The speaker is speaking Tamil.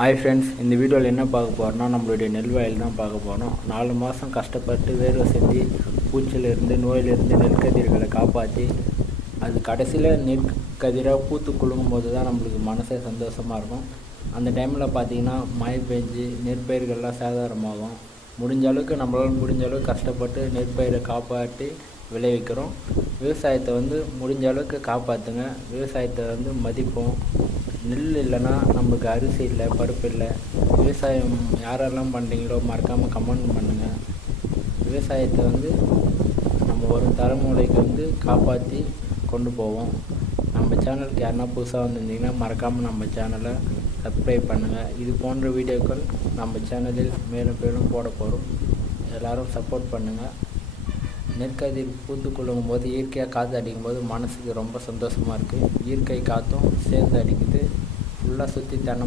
ஹாய் ஃப்ரெண்ட்ஸ் இந்த வீடியோவில் என்ன பார்க்க போகிறோம்னா நம்மளுடைய நெல் வயல் தான் பார்க்க போகிறோம் நாலு மாதம் கஷ்டப்பட்டு வேர்வை செஞ்சு பூச்சிலிருந்து நோயிலிருந்து நெற்கதிர்களை காப்பாற்றி அது கடைசியில் நெற்கதிராக பூத்து குழுங்கும் போது தான் நம்மளுக்கு மனசே சந்தோஷமாக இருக்கும். அந்த டைமில் பார்த்தீங்கன்னா மழை பெஞ்சு நெற்பயிர்கள்லாம் சேதாரமாகும். முடிஞ்ச அளவுக்கு நம்மளால் முடிஞ்ச அளவுக்கு கஷ்டப்பட்டு நெற்பயிரை காப்பாற்றி விளைவிக்கிறோம். விவசாயத்தை வந்து முடிஞ்ச அளவுக்கு காப்பாற்றுங்க விவசாயத்தை வந்து மதிப்போம். நெல் இல்லைன்னா நமக்கு அரிசி இல்லை பருப்பு இல்லை. விவசாயம் யாரெல்லாம் பண்ணுறீங்களோ மறக்காமல் கமெண்ட் பண்ணுங்கள் விவசாயத்தை வந்து நம்ம ஒரு தலைமுறைக்கு வந்து காப்பாற்றி கொண்டு போவோம். நம்ம சேனலுக்கு யாருன்னா புதுசாக வந்திருந்தீங்கன்னா மறக்காமல் நம்ம சேனலை சப்ஸ்கிரைப் பண்ணுங்கள் இது போன்ற வீடியோக்கள் நம்ம சேனலில் மேலும் மேலும் போட போகிறோம் எல்லோரும் சப்போர்ட் பண்ணுங்கள் நெற்கதிர் பூத்து கொள்ளும் போது இயற்கையாக காற்று அடிக்கும் போது மனசுக்கு ரொம்ப சந்தோஷமாக இருக்குது இயற்கை காற்றும் சேர்ந்து அடிக்குது. ஃபுல்லாக சுற்றி தென்னை